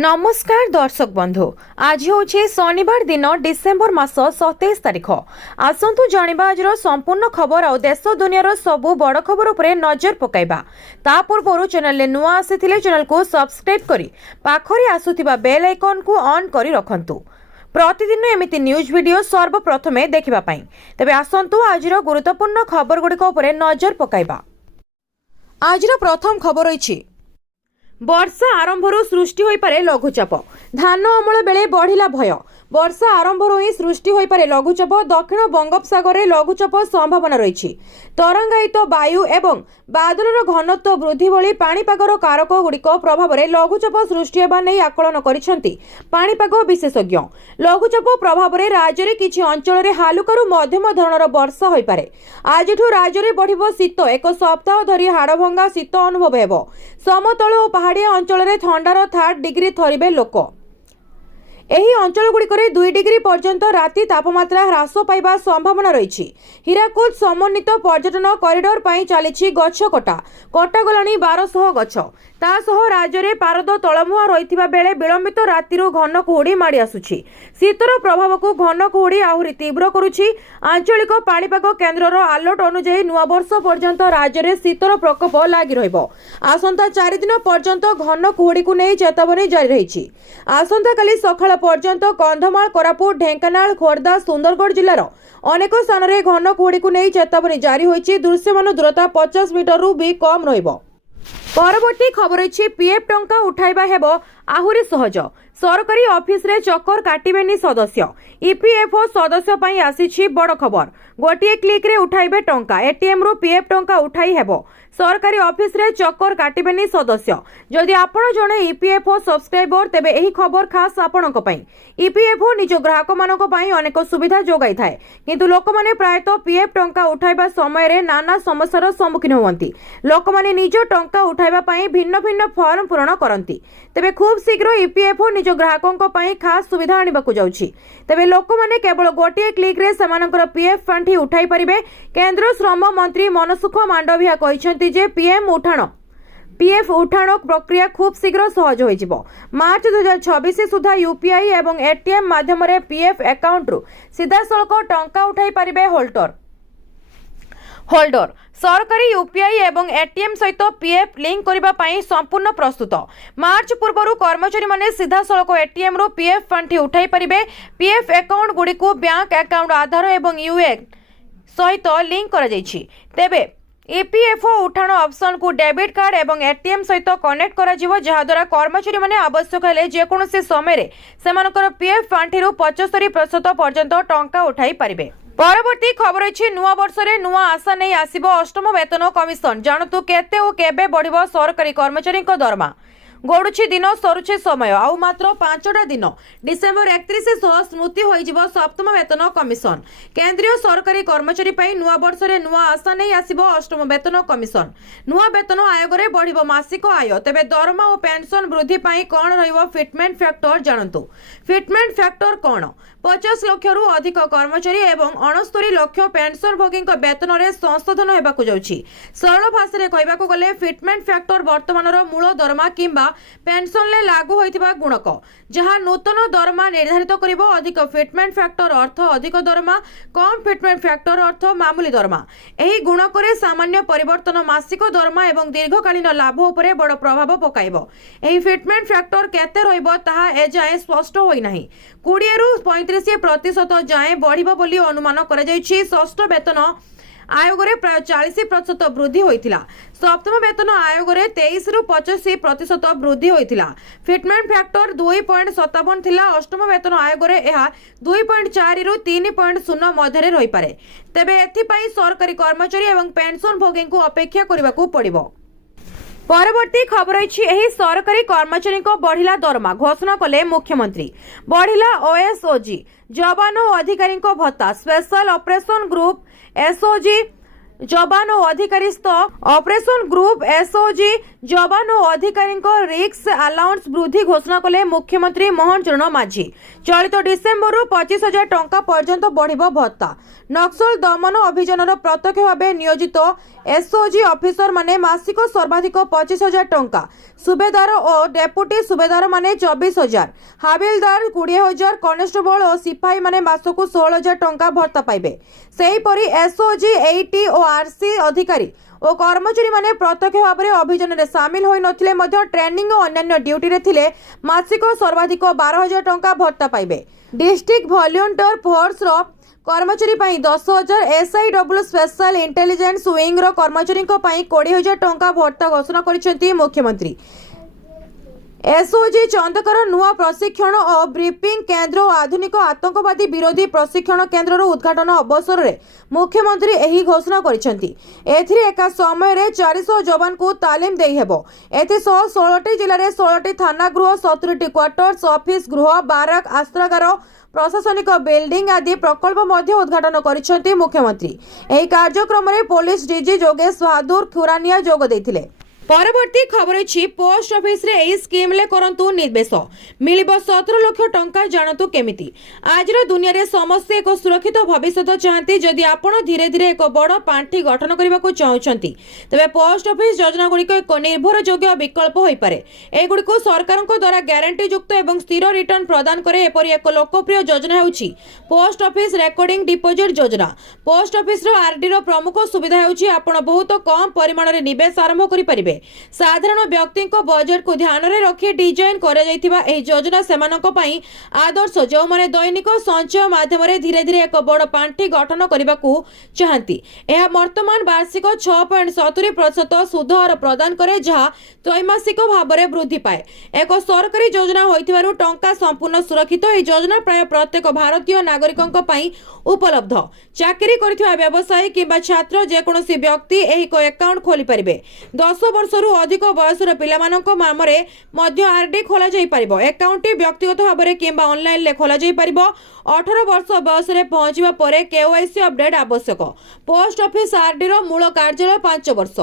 नमस्कार दर्शक बंधु आज हूँ शनिवार दिन डिसेम्बर मास 27 तारिख। आसतु जानिबा आज संपूर्ण खबर आ देश दुनिया सबु बड़ खबर उपरे नजर पकाइबा। ता पूर्व चैनल नुआ आसीथिले चैनल को सब्सक्राइब करी पाखरे आसुथिबा बेल आइकन को ऑन करी रखंतु प्रतिदिन एमिति न्यूज वीडियो सर्वप्रथमे देखिबा पई। तबे आसतु आज गुरुत्वपूर्ण खबर गुड़िक उपरे नजर पकाइबा। आज प्रथम खबर रही वर्षा आरंभरू सृष्टि होई पारे लघुचाप। धान अमल बेले बढ़िला भय। वर्षा आरंभरू ही सृष्टि होई पारे लघुचाप। दक्षिण बंगोपसागर में लघुचाप संभावना रही। तरंगायित वायु एवं बादलर घनत्व वृद्धि भली पाणीपागर कारक गुड़िक प्रभाव में लघुचाप सृष्टि होगा नहीं आकलन करिसेंती पाणीपाग विशेषज्ञ। लघुचाप प्रभाव में राज्य में किछि अंचल में हालुकारू मध्यम धरणर वर्षा होई पारे। आजिठू राज्य में बढ़िबो शीत। एक सप्ताह धरी हाड़भंगा शीत अनुभव हेबो। समतल और पहाड़िया अंचल में थंडार 3 डिग्री थरिबे लोक। एही अंचलगुड़िकरे 2 डिग्री पर्यंत राति तापमात्रा ह्रास पाइबा संभावना रही। हीराकुद समन्वित पर्यटन कॉरिडोर पाई चली गछ कटा गलानी 1200 गछ। तासह राज्य में पारद तलमुहा रही बेले विलंबित रातिरु घन कुहुड़ी माड़ी आसुछि। शीतर प्रभाव को घन कुहुड़ी आहुरी तीव्र करुछि। आंचलिक पाणीपाग केन्द्रर अलर्ट अनुसार नुआ वर्ष पर्यंत राज्य में शीतर प्रकोप लागि रहिबो। आसंता 4 दिन पर्यंत घन कुहुड़ी को नहीं चेतावनी जारी रही। आसंता काली सकाळ पर्यंत कंधमाल कोरापुट ढेंकानाल खोर्धा सुंदरगढ़ जिलार अनेक स्थान में घन कुहुड़ी को नहीं चेतावनी जारी होइछि। दृश्यमान दूरता 50 मीटर भी कम रहिबो। परवर्ती खबर रही पीएफ टंका उठाइबा हेबो आहुरी सहज। सरकारी ऑफिस रे चक्कर काटिबेनी सदस्य। ईपीएफओ सदस्य पई आसीछि बड़ खबर। गोटिए क्लिक रे उठाइबे टंका। एटीएम रु पीएफ टंका उठाई हेबो। सरकारी ऑफिस रे चक्कर काटिबेनी सदस्य। जदि आपण जणे ईपीएफओ सब्सक्राइबर तेबे एही खबर खास आपणक पई। ईपीएफओ निज ग्राहक मानक पई अनेक सुविधा जोगाई थाए, किंतु लोक माने प्रायतः पीएफ टंका उठाइबा समय रे नाना समस्यार सम्मुखीन होवंती। लोक माने निज टंका उठाइबा पई भिन्न भिन्न फॉर्म पूरण करंती। तेबे खूब शीघ्र ईपीएफओ निज ग्राहकों पई खास सुविधा आनिबाकू जाउछि। तेबे लोक माने केवल गोटिए क्लिक रे सेमानकर पीएफ पांठी उठाई परिबे। केंद्र श्रम मंत्री मनसुख मांडविया कहिसेंती जे पीएफ उठाण प्रक्रिया खूब शीघ्र सहज हो। मार्च 2026 सुधा यूपीआई एवं एटीएम माध्यम पीएफ अकाउंट रु सीधा सड़क टंका उठाई पारिबे होल्डर। सरकारी यूपीआई एवं एटीएम सहित पीएफ लिंक करबा पई संपूर्ण प्रस्तुत। मार्च पूर्व कर्मचारी माने सीधा सड़क एटीएम रु पीएफ पांठी उठाई पारिबे। पीएफ अकाउंट गुडी को बैंक अकाउंट आधार एवं यूएन सहित लिंक करा जायछि। तेबे ईपीएफओ उठाण ऑप्शन को डेबिट कार्ड एवं एटीएम सहित कनेक्ट करा जिवो, जहा द्वारा कर्मचारी माने आवश्यक हेले जेकोनोसी समय रे सेमानकर पीएफ पांठी रु 75% पर्यंत टंका उठाई पारिबे। परवर्ती खबर अछि नुआ वर्ष रे नुआ आशा नहीं आसीबो अष्टम वेतन कमिशन। जानतु केते ओ केबे बढ़िबो सरकारी कर्मचारी दरमा। गड़ुछि दिन सरुछि समय आउ मात्र 5टा दिन। डिसेम्बर 31 सह स्मृति होइजिबो सप्तम वेतन कमिशन। केंद्रीय सरकारी कर्मचारी पई नुआ वर्ष रे नुआ आशा नहीं आसीबो अष्टम वेतन कमिशन। नुआ वेतन आयोग रे बढ़िबो मासिक आय। तेबे दरमा और पेंशन वृद्धि पई कोन रहिबो फिटमेंट फैक्टर जानतु। फिटमेंट फैक्टर कोन? 50 लाख रु अधिक कर्मचारी एवं 69 लाख पेंशन भोगी वेतन रे संशोधन हेबाकू जाउछि। सरल भाषा रे कहबाकू गले फिटमेंट फैक्टर वर्तमानर मूल दरमा किंबा पेंशन ले लागू होइतिबा गुणक, जहां नूतन दरमा निर्धारित करिबो। अधिक फिटमेंट फैक्टर अर्थ अधिक दरमा, कम फिटमेंट फैक्टर अर्थ मामूली दरमा। एही गुणक रे सामान्य परिवर्तन मासिक दरमा एवं दीर्घकालीन लाभ उपरे बड़ प्रभाव पकाइबो। एही फिटमेंट फैक्टर केते रहइबो ताहा ए जाय स्पष्ट होई नाही। 20 रु 35% जाए बढ़िबो बोली अनुमान करा जायछि। षष्ठ वेतन आयोग रे प्राय 40% वृद्धि होइतिला। सप्तम वेतन आयोग रे 23 रु 85% वृद्धि होइतिला। फिटमेंट फैक्टर 2.57 थिला। अष्टम वेतन आयोग रे एहा 2.4 रु 3.0 मध्य रे रहि पारे। तेबे एथि पई सरकारी कर्मचारी एवं पेंशन भोगी को अपेक्षा करबाकू पड़िबो। परवर्ती खबर अछि एही सरकारी कर्मचारी को बढ़िला दरमा घोषणा कले मुख्यमंत्री। बढ़िला ओएसओजी जवान और अधिकारी को भत्ता। स्पेशल ऑपरेशन ग्रुप एसओजी जवान और अधिकारी ऑपरेशन ग्रुप एसओजी जवान और अधिकारी रिक्स अलाउंस वृद्धि घोषणा कले मुख्यमंत्री मोहन चरण माझी। चलित डिसेम्बर रु 25,000 टंका पर्यंत बढ़िबो भत्ता। नक्सल दमन अभियान प्रत्यक्ष भाव नियोजित एसओजी ऑफिसर माने मासिक सर्वाधिक 25,000 टंका, सुबेदार और डेपुटी सुबेदार माने 24,000, हाबिलदार 20,000, कनेस्टेबल और सिपाही माने मासकु 16,000 टंका भत्ता पाइबे। सेहीपरि एसओजी, एटी और आरसी अधिकारी और कर्मचारी माने प्रत्यक्ष भाव में अभियान में सामिल होई नथिले मध्य ट्रेनिंग और अन्य ड्यूटी रे थिले मासिक सर्वाधिक 12,000 टंका भत्ता पाइबे। डिस्ट्रिक्ट वॉलंटियर फोर्स रो कर्मचारी पाई 10,000, एसआईडब्ल्यू स्पेशल इंटेलिजेंस विंग रो कर्मचारी को पाई 20,000 टंका भत्ता घोषणा करिसेंती मुख्यमंत्री। एसओजी चंदकर नुआ प्रशिक्षण और ब्रीफिंग केन्द्र और आधुनिक आतंकवादी विरोधी प्रशिक्षण केन्द्र उद्घाटन अवसर में मुख्यमंत्री यही घोषणा करिसेंती। एथिरे एका समय रे 400 जवान को तालीम देई हेबो। एथिसह 16टी जिले में 16टी थाना गृह, 70टी क्वार्टर्स, ऑफिस गृह, बाराक, आश्रयगार, प्रशासनिक बिल्डिंग आदि प्रकल्प मध्य उद्घाटन करिसेंती मुख्यमंत्री। एही कार्यक्रम में पुलिस डीजी योगेश बहादुर खुरानिया जोग देथिले। परवर्ती खबर अछि पोस्ट ऑफिस रे एई स्कीम ले करंतु निवेश मिलिबो 17 लाख टंका। जानतु केमिति आजर दुनिया रे समस्त एक सुरक्षित भविष्य चाहती। जदि आपण धीरे धीरे एक बड़ पांठी गठन करबा को चाहउछंती तबे पोस्ट ऑफिस योजना गुडी को एक निर्भरयोग्य विकल्प होई पारे। ए गुडी को सरकार को द्वारा ग्यारंटी युक्त एवं स्थिर रिटर्न प्रदान करे एपरि एक लोकप्रिय योजना होउछि पोस्ट ऑफिस रेकॉर्डिंग डिपोजिट योजना। पोस्ट ऑफिस रो आरडी रो प्रमुख सुविधा होउछि आपण बहुत कम परिमाण रे निवेश आरंभ करि परिबे। साधारण व्यक्ति को बजेट को ध्यान में रखी डिजाइन करा जायतिबा एही योजना सेमानक पई आदर्श जो माने दैनिक संचय माध्यम रे धीरे धीरे एक बड़ पांठी गठन करबा को चाहती। यह वर्तमान वार्षिक 6.70% सुध हार प्रदान करे जहा त्रैमासिक भाव में वृद्धि पाए। एक सरकारी योजना होइतिबारु टंका संपूर्ण सुरक्षित। एही योजना प्राय प्रत्येक भारतीय नागरिकक पई उपलब्ध। चाकरी करथिबा व्यवसायी किबा छात्र जे कोनोसी व्यक्ति एही को अकाउंट खोली परिबे। 10 वर्षरु अधिक बयसर पिलामानक नामरे मध्य आरडी खोला जाई परिबो। अकाउंट व्यक्तिगत भाव में किंबा ऑनलाइन ले खोला जाई परिबो। 18 वर्ष बयस रे पहुंचबा परे केवाईसी अपडेट आवश्यक। पोस्ट ऑफिस आरडी रो मूल कार्यालय 5 वर्ष।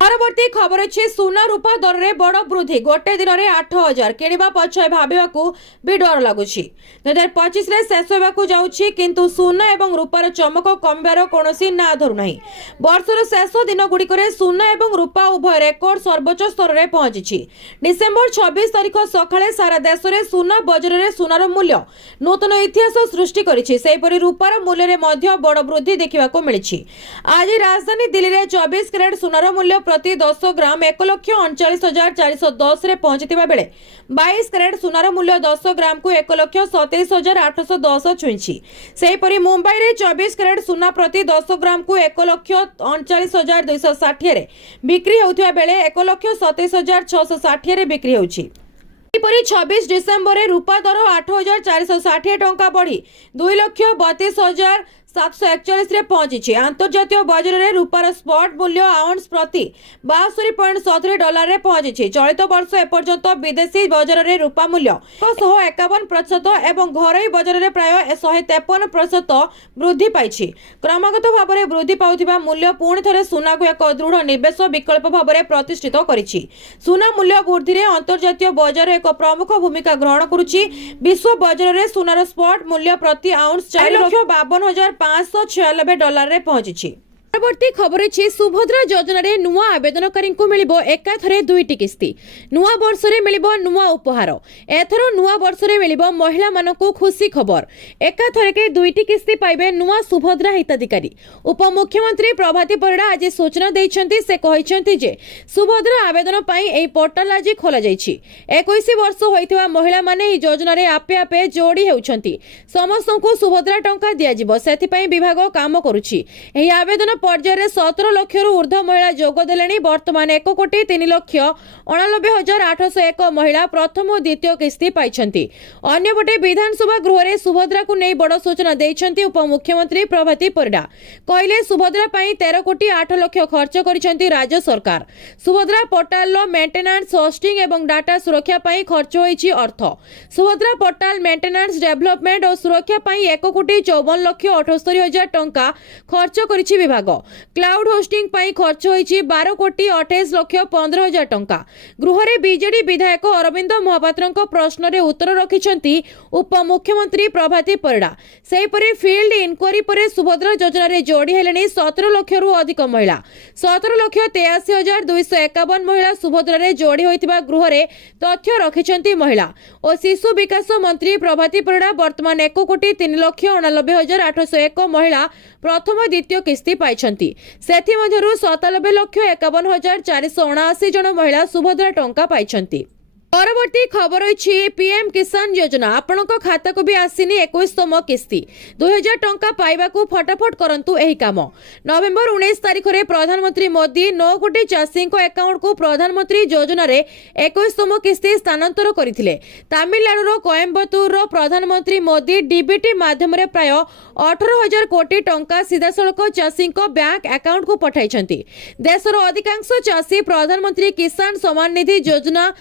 परवर्ती खबर अछि सुना रूपा दर रे बड़ वृद्धि। गोटे दिन रे 8,000 किनिबा पछय भाबिबाकू भी डर लागुछि। 2025 रे शेष होबाकू जाउछि किंतु सुना एवं रूपार चमक कमिबार कोनोसी ना धरु नाही। वर्षर शेष दिन गुडी करे सुना एवं रूपा उभय रेकर्ड सर्वोच्च स्तर रे पहुंचिछि। डिसेंबर 26 तारिख सकाळे सारा देश रे सुना बजार रे सुनार मूल्य नूतन इतिहास सृष्टि करिछि। सेहिपरि रूपार मूल्य रे मध्य बड़ वृद्धि देखिबाकू मिलिछि। आज राजधानी दिल्ली रे 24 कैरेट सुनार मूल्य प्रति 10 ग्राम 1,39,410 रे पहुंचतिबा बेले 22 कैरेट सुनार मूल्य 10 ग्राम को 1,27,810 छुईछि। सेहिपरि मुंबई रे 24 कैरेट सुना प्रति 10 ग्राम को 1,39,260 रे बिक्री होउथिबा बेले 1,27,660 रे बिक्री होउछि। सेहिपरि 26 डिसेंबर रे रूपा दर 8,460 टंका बढ़ी 2,32,741 रे पहुंची। अंतर्जातीय बाजार रे रूपार स्पॉट मूल्य आउंस प्रति 62.70 डॉलर रे पहुंची। चलित वर्ष एपर्यंत विदेशी बाजार रे रूपा मूल्य 151% एवं घरोई बाजार रे प्राय 153% वृद्धि पाइछि। क्रमागत भाव में वृद्धि पाउथिबा मूल्य पुणी थरे सुना को एक दृढ़ निवेश विकल्प भाव में प्रतिष्ठित करिछि। सुना मूल्य वृद्धि रे अंतर्जातीय बाजार एक प्रमुख भूमिका ग्रहण करुछि। विश्व बाजार रे सुनार स्पॉट मूल्य प्रति आउंस 4,52,596 डॉलर रे पहुंची। परवर्ती खबर अछि सुभद्रा योजना रे नुआ आवेदनकारी को मिलिबो एकाथरे 2टी किस्ती। नुआ वर्ष रे मिलिबो नुआ उपहार। एथरो नुआ वर्ष रे मिलिबो महिला मानको खुशी खबर। एकाथरे के 2टी किस्ती पाइबे नुआ सुभद्रा हिताधिकारी। उपमुख्यमंत्री प्रभाती परिडा आज सूचना दैछंती। से कहिसंती जे सुभद्रा आवेदन पई एई पोर्टल आज खोला जायछि। 21 वर्ष होइथिबा महिला माने एई योजना रे आपे आपे जोडी हेउछंती। समस्तଙ୍କୁ सुभद्रा टंका दिया जिवो। सेथि पई विभाग काम करूछि। एई आवेदन पर्यायर 17 लाख रु ऊर्ध्व महिला जोग देलेनी। वर्तमान 1,93,89,801 महिला प्रथम और द्वितीय किस्ती पाइछंती। अन्यपटे विधानसभा गृह रे सुभद्रा को नै बड़ सूचना दैछंती उपमुख्यमंत्री प्रभाती परिडा। कहले सुभद्रा पई 13,08 लाख खर्च करिसंती राज्य सरकार। Subhadra portal low maintenance, hosting एवं डाटा सुरक्षा पई खर्च होईछि अर्थ। सुभद्रा पोर्टाल मेंटेनेंस, डेवलपमेंट और सुरक्षा पई 1,54,78,000 टंका खर्च करिछि विभाग। क्लाउड होस्टिंग पई खर्च होईछि 12,28,15,000 टंका। गृहरे बीजेडी विधायक अरविंद महापात्रଙ୍କ प्रश्नरे उत्तर रखिछंती उपमुख्यमंत्री प्रभाती परिडा। सेहीपरि फील्ड इनक्वारी परे सुभद्रा योजना रे जोड़ी हेलेनी 17 लाख रु अधिक महिला। 17,83,251 महिला सुभद्रा रे जोड़ी होइतिबा गृहरे तथ्य रखिछंती महिला और शिशु विकास मंत्री प्रभाती परिडा। वर्तमान 1,93,89,801 महिला प्रथम द्वितीय किस्ती पाइछंती। सेथि मध्यरु 97,51,479 जन महिला सुभद्रा टंका पाइछंती। परवर्ती खबर अछि पीएम किसान योजना। आपणक खाता को भी आसीनी 21तम किस्ती 2000 टंका पाइबा को फटाफट करंतु एही काम। नवेम्बर 19 तारिख रे प्रधानमंत्री मोदी 9 कोटी चाषी अकाउंट को प्रधानमंत्री योजना रे 21तम किस्ती स्थानांतर करथिले। तमिलनाडु कोयम्बटूर प्रधानमंत्री मोदी डीबीटी माध्यम रे प्राय 18,000 कोटी टंका सीधासळख चाषी बैंक अकाउंट को पठाइछंती। देशर अधिकांश चाषी प्रधानमंत्री किसान सम्मान निधि योजना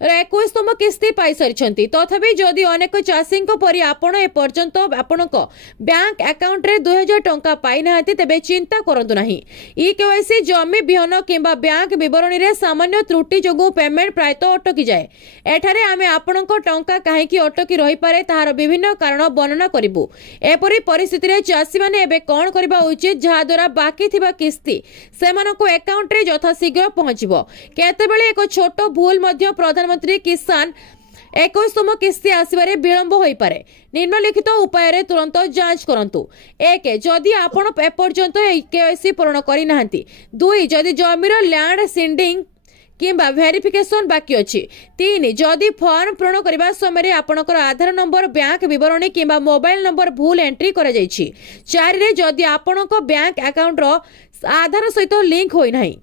21तम किस्ती पाई सारी। तथापि जदि अनेक चाषी परी आपण ए पर्यंत आपणक बैंक अकाउंट रे 2000 टंका पाई नाहांती तेबे चिंता करंतु नाही। केवाईसी जमी बिहन किंबा बैंक विवरणी रे सामान्य त्रुटि जोगु पेमेंट प्रायतः अटकी जाए। एठारे आमे आपणक टंका काहेकि अटकी रही पारे ताहार विभिन्न कारण वर्णना करिबु। एपरि परिस्थिति रे चाषी माने एबे कोन करबा उचित जहा द्वारा बाकी थिबा किस्ती सेमानको अकाउंट रे यथाशीघ्र पहुंचिबो। केतेबेले एक छोट भूल मध्य प्रधानमंत्री किसान 21तम किस्ती आसबारे विलंब होई पारे। निम्नलिखित उपाय रे तुरंत जांच करंतु। 1 जदि आपण एपर्यंत केवाईसी पूर्ण करि नाहंती। 2 जदि जमीर लैंड सीडिंग किंबा वेरिफिकेशन बाकी अछि। 3 जदि फॉर्म पूर्ण करबा समय आपनकर आधार नंबर बैंक विवरणी किंबा मोबाइल नंबर भूल एंट्री करा जायछि। 4 रे जदि आपनक बैंक अकाउंट रो आधार सहित लिंक होई नाही।